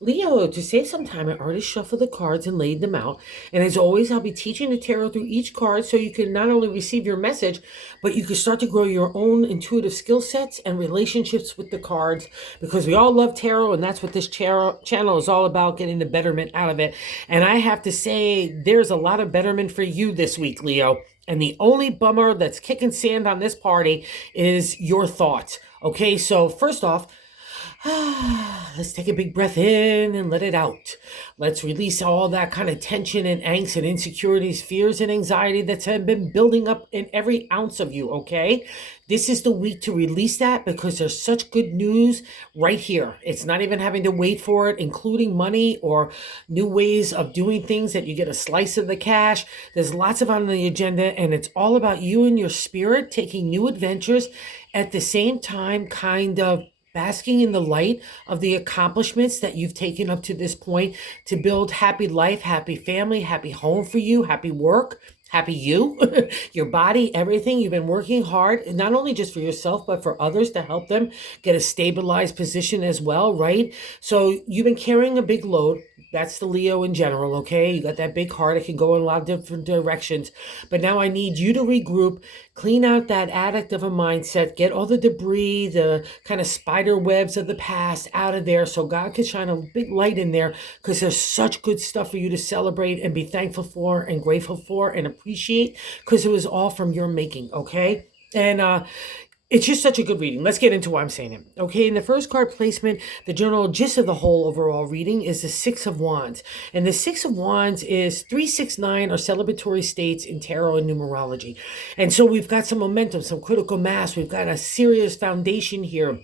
Leo, to save some time, I already shuffled the cards and laid them out. And as always, I'll be teaching the tarot through each card so you can not only receive your message, but you can start to grow your own intuitive skill sets and relationships with the cards because we all love tarot, and that's what this channel is all about, getting the betterment out of it. And I have to say, there's a lot of betterment for you this week, Leo. And the only bummer that's kicking sand on this party is your thoughts. Okay, so first off, let's take a big breath in and let it out. Let's release all that kind of tension and angst and insecurities, fears and anxiety that's been building up in every ounce of you, okay? This is the week to release that because there's such good news right here. It's not even having to wait for it, including money or new ways of doing things that you get a slice of the cash. There's lots of on the agenda, and it's all about you and your spirit taking new adventures at the same time, kind of basking in the light of the accomplishments that you've taken up to this point to build happy life, happy family, happy home for you, happy work, happy you, your body, everything. You've been working hard, not only just for yourself, but for others to help them get a stabilized position as well, right? So you've been carrying a big load. That's the Leo in general, okay? You got that big heart. It can go in a lot of different directions. But now I need you to regroup, clean out that addict of a mindset, get all the debris, the kind of spider webs of the past out of there so God can shine a big light in there because there's such good stuff for you to celebrate and be thankful for and grateful for and appreciate because it was all from your making, okay? And it's just such a good reading. Let's get into why I'm saying it. Okay, in the first card placement, the general gist of the whole overall reading is the Six of Wands. And the Six of Wands is 369 are celebratory states in tarot and numerology. And so we've got some momentum, some critical mass. We've got a serious foundation here.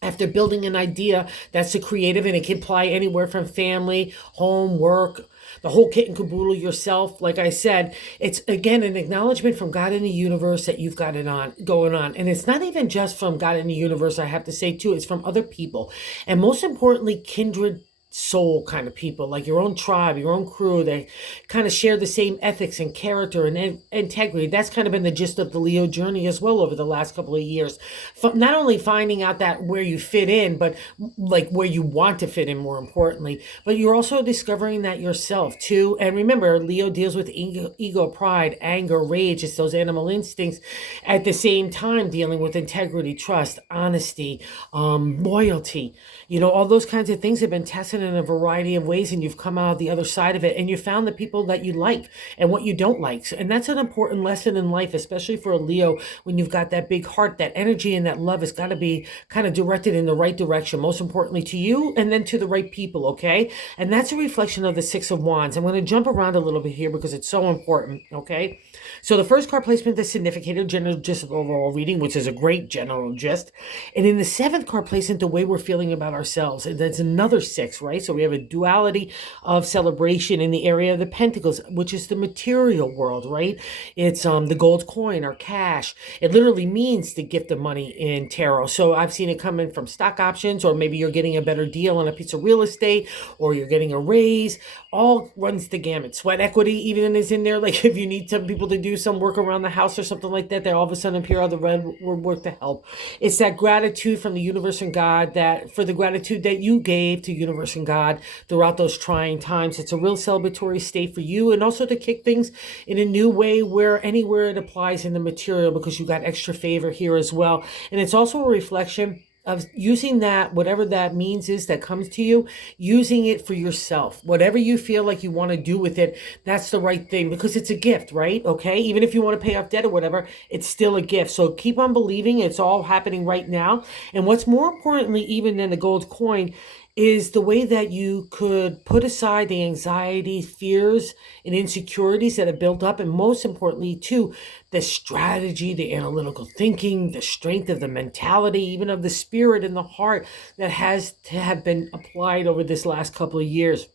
After building an idea, that's the creative, and it can apply anywhere from family, home, work, the whole kit and caboodle, yourself. Like I said, it's again an acknowledgement from God in the universe that you've got it on going on. And it's not even just from God in the universe, I have to say too, it's from other people. And most importantly, kindred soul kind of people, like your own tribe, your own crew. They kind of share the same ethics and character and integrity. That's kind of been the gist of the Leo journey as well over the last couple of years. Not only finding out that where you fit in, but like where you want to fit in, more importantly, but you're also discovering that yourself too. And remember, Leo deals with ego, pride, anger, rage. It's those animal instincts, at the same time dealing with integrity, trust, honesty, loyalty. You know, all those kinds of things have been tested in a variety of ways, and you've come out the other side of it, and you found the people that you like and what you don't like. And that's an important lesson in life, especially for a Leo, when you've got that big heart. That energy and that love has got to be kind of directed in the right direction, most importantly to you and then to the right people, okay? And that's a reflection of the Six of Wands. I'm going to jump around a little bit here because it's so important, okay? So the first card placement is significated general gist of overall reading, which is a great general gist. And in the seventh card placement, the way we're feeling about ourselves, and that's another six, right? So we have a duality of celebration in the area of the pentacles, which is the material world, right? It's the gold coin or cash. It literally means the gift of money in tarot. So I've seen it come in from stock options, or maybe you're getting a better deal on a piece of real estate, or you're getting a raise. All runs the gamut. Sweat equity even is in there. Like if you need some people to do some work around the house or something like that, they all of a sudden appear on the red work to help. It's that gratitude from the universe and God, that for the gratitude that you gave to universe and God throughout those trying times. It's a real celebratory state for you, and also to kick things in a new way where anywhere it applies in the material, because you got extra favor here as well. And it's also a reflection of using that, whatever that means is that comes to you, using it for yourself. Whatever you feel like you want to do with it, that's the right thing, because it's a gift, right? Okay, even if you want to pay off debt or whatever, it's still a gift. So keep on believing it's all happening right now. And what's more importantly even than the gold coin is the way that you could put aside the anxiety, fears, and insecurities that have built up. And most importantly, too, the strategy, the analytical thinking, the strength of the mentality, even of the spirit and the heart that has to have been applied over this last couple of years.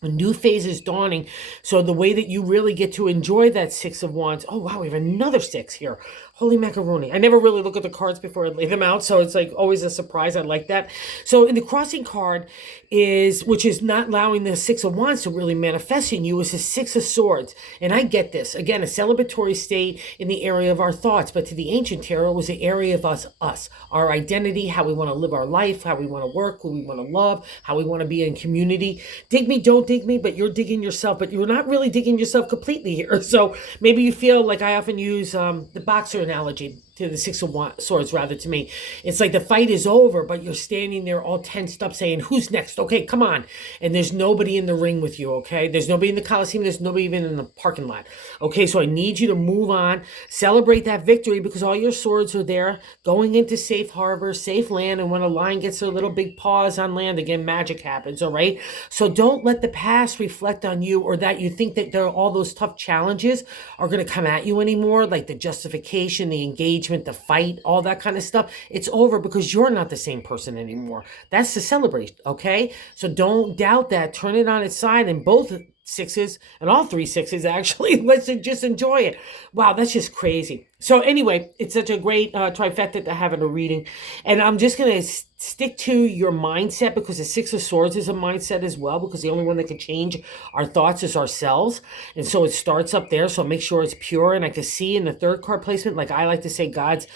A new phase is dawning. So the way that you really get to enjoy that Six of Wands, oh wow, we have another six here. Holy macaroni. I never really look at the cards before I lay them out, so it's like always a surprise. I like that. So in the crossing card which is not allowing the Six of Wands to really manifest in you, is the Six of Swords. And I get this. Again, a celebratory state in the area of our thoughts, but to the ancient tarot was the area of us, our identity, how we want to live our life, how we want to work, who we want to love, how we want to be in community. Dig me, don't dig me, but you're digging yourself, but you're not really digging yourself completely here. So maybe you feel like I often use the boxer analogy to the Six of Swords, rather, to me. It's like the fight is over, but you're standing there all tensed up saying, who's next? Okay, come on. And there's nobody in the ring with you, okay? There's nobody in the Coliseum. There's nobody even in the parking lot. Okay, so I need you to move on, celebrate that victory, because all your swords are there, going into safe harbor, safe land, and when a lion gets their little big paws on land, again, magic happens, all right? So don't let the past reflect on you, or that you think that all those tough challenges are going to come at you anymore, like the justification, the engagement, the fight, all that kind of stuff. It's over, because you're not the same person anymore. That's to celebrate, okay? So don't doubt that. Turn it on its side, and both sixes, and all three sixes, actually. Let's just enjoy it. Wow, that's just crazy. So anyway, it's such a great trifecta to have in a reading. And I'm just going to stick to your mindset, because the Six of Swords is a mindset as well, because the only one that can change our thoughts is ourselves. And so it starts up there. So make sure it's pure. And I can see in the third card placement, like I like to say, God's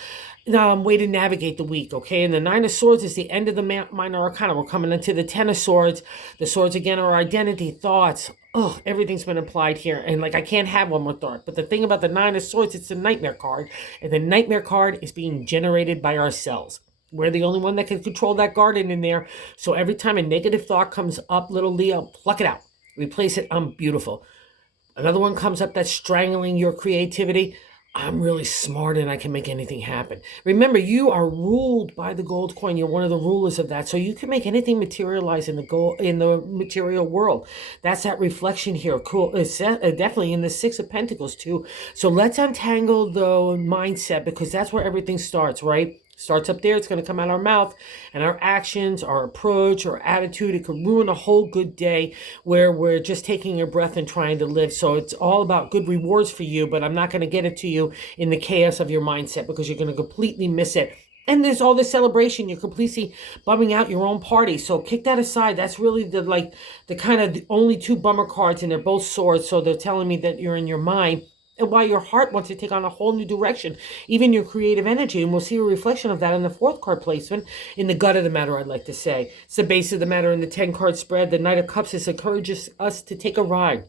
way to navigate the week, okay? And the Nine of Swords is the end of the minor arcana. We're coming into the Ten of Swords. The swords, again, are identity, thoughts. Oh, everything's been applied here. And like, I can't have one more thought. But the thing about the Nine of Swords, it's the nightmare card. And the nightmare card is being generated by ourselves. We're the only one that can control that garden in there. So every time a negative thought comes up, little Leo, pluck it out. Replace it. I'm beautiful. Another one comes up that's strangling your creativity. I'm really smart and I can make anything happen. Remember, you are ruled by the gold coin. You're one of the rulers of that. So you can make anything materialize in the material world. That's that reflection here. Cool. It's definitely in the Six of Pentacles too. So let's untangle the mindset, because that's where everything starts, right? Starts up there, it's going to come out our mouth, and our actions, our approach, our attitude, it could ruin a whole good day where we're just taking a breath and trying to live. So it's all about good rewards for you, but I'm not going to get it to you in the chaos of your mindset, because you're going to completely miss it. And there's all this celebration. You're completely bumming out your own party. So kick that aside. That's really the kind of the only two bummer cards, and they're both swords. So they're telling me that you're in your mind, and why your heart wants to take on a whole new direction, even your creative energy. And we'll see a reflection of that in the fourth card placement, in the gut of the matter, I'd like to say. It's the base of the matter in the 10-card spread. The Knight of Cups encourages us to take a ride.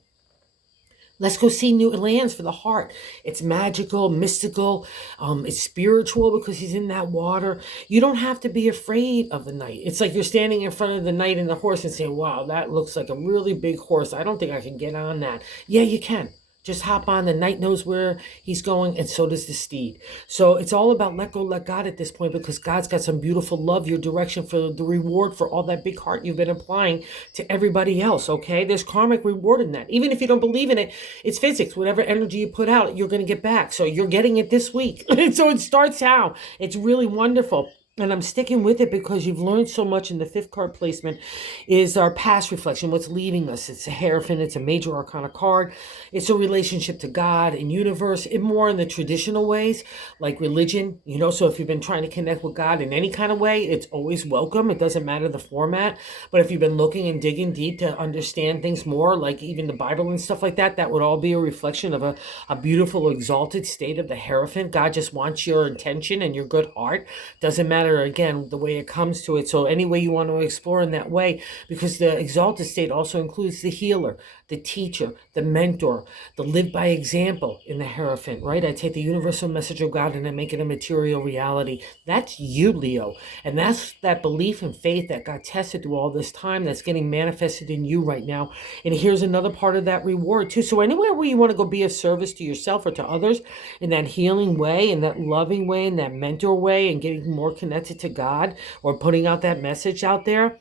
Let's go see new lands for the heart. It's magical, mystical, it's spiritual, because he's in that water. You don't have to be afraid of the knight. It's like you're standing in front of the knight and the horse and saying, wow, that looks like a really big horse. I don't think I can get on that. Yeah, you can. Just hop on. The knight knows where he's going, and so does the steed. So it's all about let go, let God at this point, because God's got some beautiful love, your direction for the reward for all that big heart you've been applying to everybody else, okay? There's karmic reward in that. Even if you don't believe in it, it's physics. Whatever energy you put out, you're going to get back. So you're getting it this week. So it starts out. It's really wonderful. And I'm sticking with it because you've learned so much in the fifth card placement is our past reflection, what's leaving us. It's a Hierophant, it's a major arcana card. It's a relationship to God and universe, and more in the traditional ways, like religion, so if you've been trying to connect with God in any kind of way, it's always welcome. It doesn't matter the format. But if you've been looking and digging deep to understand things more, like even the Bible and stuff like that, that would all be a reflection of a beautiful, exalted state of the Hierophant. God just wants your intention and your good heart. Doesn't matter, again, the way it comes to it. So any way you want to explore in that way, because the exalted state also includes the healer, the teacher, the mentor, the live by example in the Hierophant, right? I take the universal message of God and I make it a material reality. That's you, Leo. And that's that belief and faith that got tested through all this time that's getting manifested in you right now. And here's another part of that reward too. So anywhere where you want to go be of service to yourself or to others in that healing way, in that loving way, in that mentor way, and getting more connected to God, or putting out that message out there,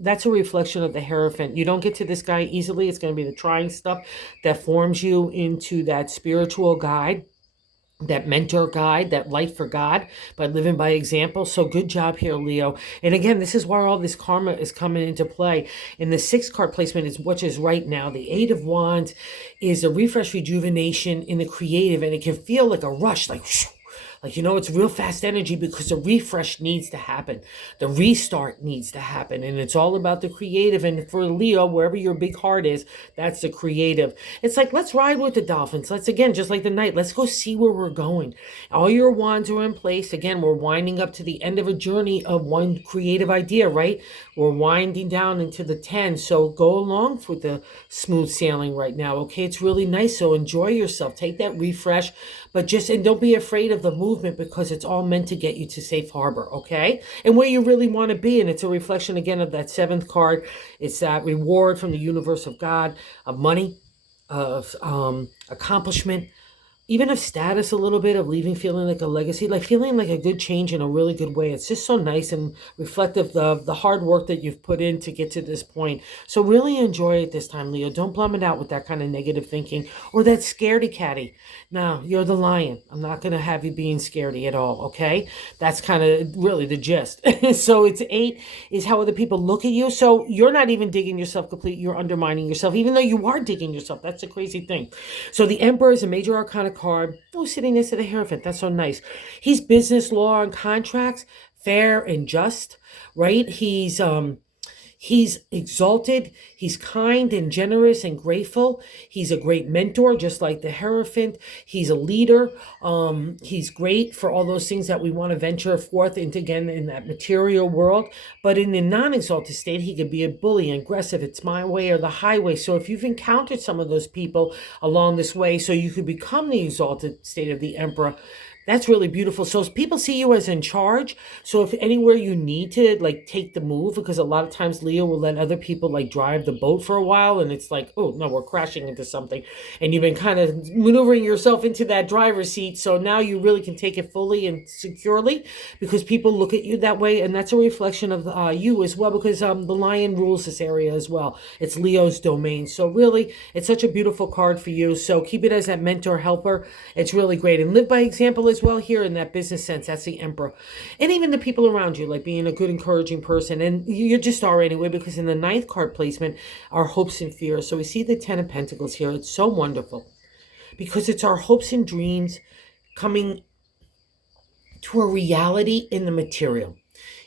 that's a reflection of the Hierophant. You don't get to this guy easily. It's going to be the trying stuff that forms you into that spiritual guide, that mentor guide, that light for God, by living by example. So good job here, Leo. And again, this is where all this karma is coming into play. And the sixth card placement is which is right now. The Eight of Wands is a refresh, rejuvenation in the creative, and it can feel like a rush, like Like, it's real fast energy because the refresh needs to happen. The restart needs to happen. And it's all about the creative. And for Leo, wherever your big heart is, that's the creative. It's like, let's ride with the dolphins. Let's, again, just like the night, let's go see where we're going. All your wands are in place. Again, we're winding up to the end of a journey of one creative idea, right? We're winding down into the 10. So go along with the smooth sailing right now. Okay. It's really nice. So enjoy yourself. Take that refresh, but and don't be afraid of the movement because it's all meant to get you to safe harbor. Okay. And where you really want to be. And it's a reflection again of that 7th card. It's that reward from the universe of God, of money, of accomplishment, even of status a little bit, of leaving feeling like a legacy, like feeling like a good change in a really good way. It's just so nice and reflective of the hard work that you've put in to get to this point. So really enjoy it this time, Leo. Don't plumb it out with that kind of negative thinking or that scaredy catty. Now, you're the lion. I'm not going to have you being scaredy at all, okay? That's kind of really the gist. So it's 8 is how other people look at you. So you're not even digging yourself complete. You're undermining yourself, even though you are digging yourself. That's the crazy thing. So the Emperor is a major arcana card. Oh, sitting next to the Hierophant. That's so nice. He's business, law, and contracts, fair and just, right? He's exalted. He's kind and generous and grateful. He's a great mentor, just like the Hierophant. He's a leader. He's great for all those things that we want to venture forth into, again, in that material world. But in the non-exalted state, he could be a bully, aggressive. It's my way or the highway. So if you've encountered some of those people along this way, so you could become the exalted state of the Emperor, that's really beautiful. So people see you as in charge. So if anywhere you need to like take the move, because a lot of times Leo will let other people like drive the boat for a while, and it's like, oh no, we're crashing into something, and you've been kind of maneuvering yourself into that driver's seat. So now you really can take it fully and securely because people look at you that way, and that's a reflection of you as well, because the lion rules this area as well. It's Leo's domain. So really, it's such a beautiful card for you. So keep it as that mentor helper. It's really great, and live by example as well here in that business sense. That's the Emperor. And even the people around you, like being a good, encouraging person. And you just are anyway, because in the 9th card placement are hopes and fears. So we see the 10 of Pentacles here. It's so wonderful because it's our hopes and dreams coming to a reality in the material.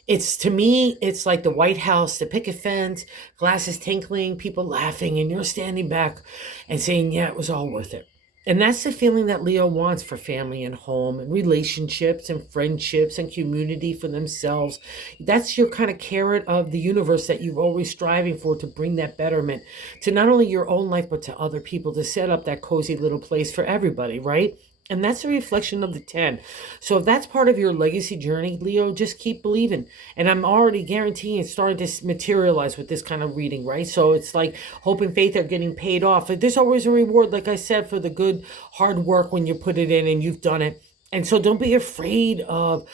It's, to me, it's like the White House, the picket fence, glasses tinkling, people laughing, and you're standing back and saying, yeah, it was all worth it. And that's the feeling that Leo wants for family and home and relationships and friendships and community for themselves. That's your kind of carrot of the universe that you're always striving for, to bring that betterment to not only your own life, but to other people, to set up that cozy little place for everybody, right? And that's a reflection of the 10. So if that's part of your legacy journey, Leo, just keep believing. And I'm already guaranteeing it's starting to materialize with this kind of reading, right? So it's like hope and faith are getting paid off. There's always a reward, like I said, for the good, hard work when you put it in and you've done it. And so don't be afraid of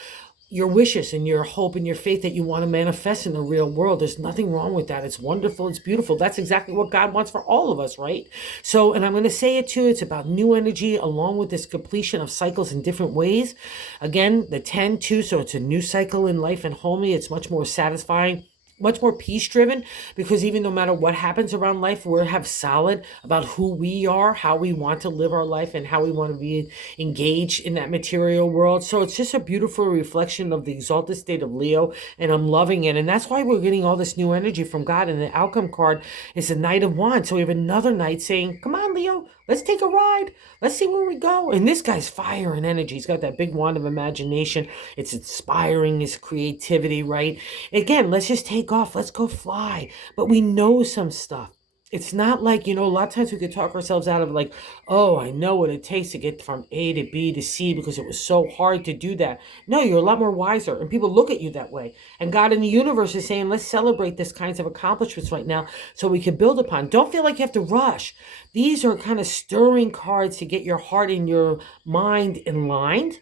your wishes and your hope and your faith that you want to manifest in the real world. There's nothing wrong with that. It's wonderful. It's beautiful. That's exactly what God wants for all of us, right? So, and I'm going to say it too, it's about new energy along with this completion of cycles in different ways. Again, the 10 too, so it's a new cycle in life and homely. It's much more satisfying, much more peace driven, because even no matter what happens around life, we have solid about who we are, how we want to live our life, and how we want to be engaged in that material world. So it's just a beautiful reflection of the exalted state of Leo, and I'm loving it. And that's why we're getting all this new energy from God. And the outcome card is the Knight of Wands. So we have another knight saying, come on, Leo, let's take a ride. Let's see where we go. And this guy's fire and energy. He's got that big wand of imagination. It's inspiring, his creativity, right? Again, let's just take off. Let's go fly. But we know some stuff. It's not like, a lot of times we could talk ourselves out of like, oh, I know what it takes to get from A to B to C because it was so hard to do that. No, you're a lot more wiser, and people look at you that way. And God in the universe is saying, let's celebrate this kinds of accomplishments right now so we can build upon. Don't feel like you have to rush. These are kind of stirring cards to get your heart and your mind aligned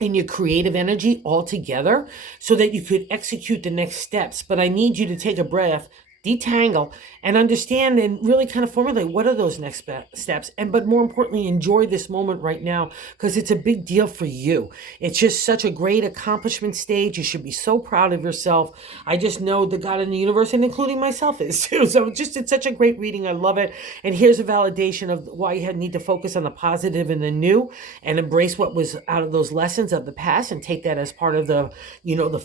and your creative energy all together so that you could execute the next steps. But I need you to take a breath, detangle, and understand and really kind of formulate what are those next steps. But more importantly, enjoy this moment right now, because it's a big deal for you. It's just such a great accomplishment stage. You should be so proud of yourself. I just know the God in the universe, and including myself, is too. So it's such a great reading. I love it. And here's a validation of why you need to focus on the positive and the new, and embrace what was out of those lessons of the past, and take that as part of the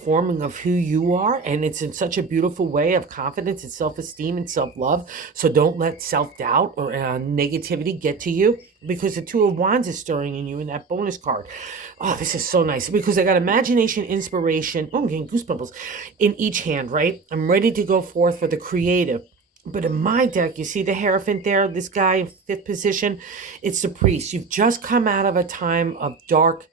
forming of who you are. And it's in such a beautiful way of confidence and self-esteem and self-love. So don't let self-doubt or negativity get to you, because the Two of Wands is stirring in you in that bonus card. Oh, this is so nice, because I got imagination, inspiration. Oh, I'm getting goosebumps in each hand, right? I'm ready to go forth for the creative. But in my deck, you see the Hierophant there, this guy in fifth position. It's the Priest. You've just come out of a time of dark,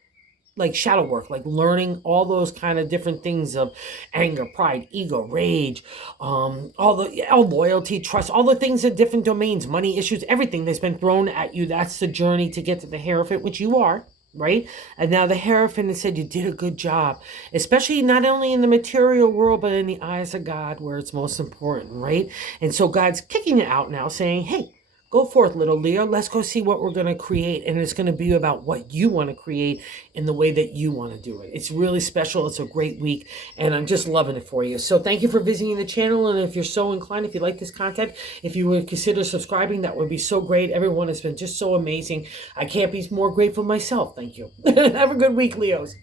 like shadow work, like learning all those kind of different things of anger, pride, ego, rage, all loyalty, trust, all the things in different domains, money issues, everything that's been thrown at you. That's the journey to get to the Hierophant, which you are. Right? And now the Hierophant has said you did a good job, especially not only in the material world, but in the eyes of God, where it's most important, right? And so God's kicking it out now, saying, hey, go forth, little Leo. Let's go see what we're going to create. And it's going to be about what you want to create in the way that you want to do it. It's really special. It's a great week, and I'm just loving it for you. So thank you for visiting the channel. And if you're so inclined, if you like this content, if you would consider subscribing, that would be so great. Everyone has been just so amazing. I can't be more grateful myself. Thank you. Have a good week, Leos.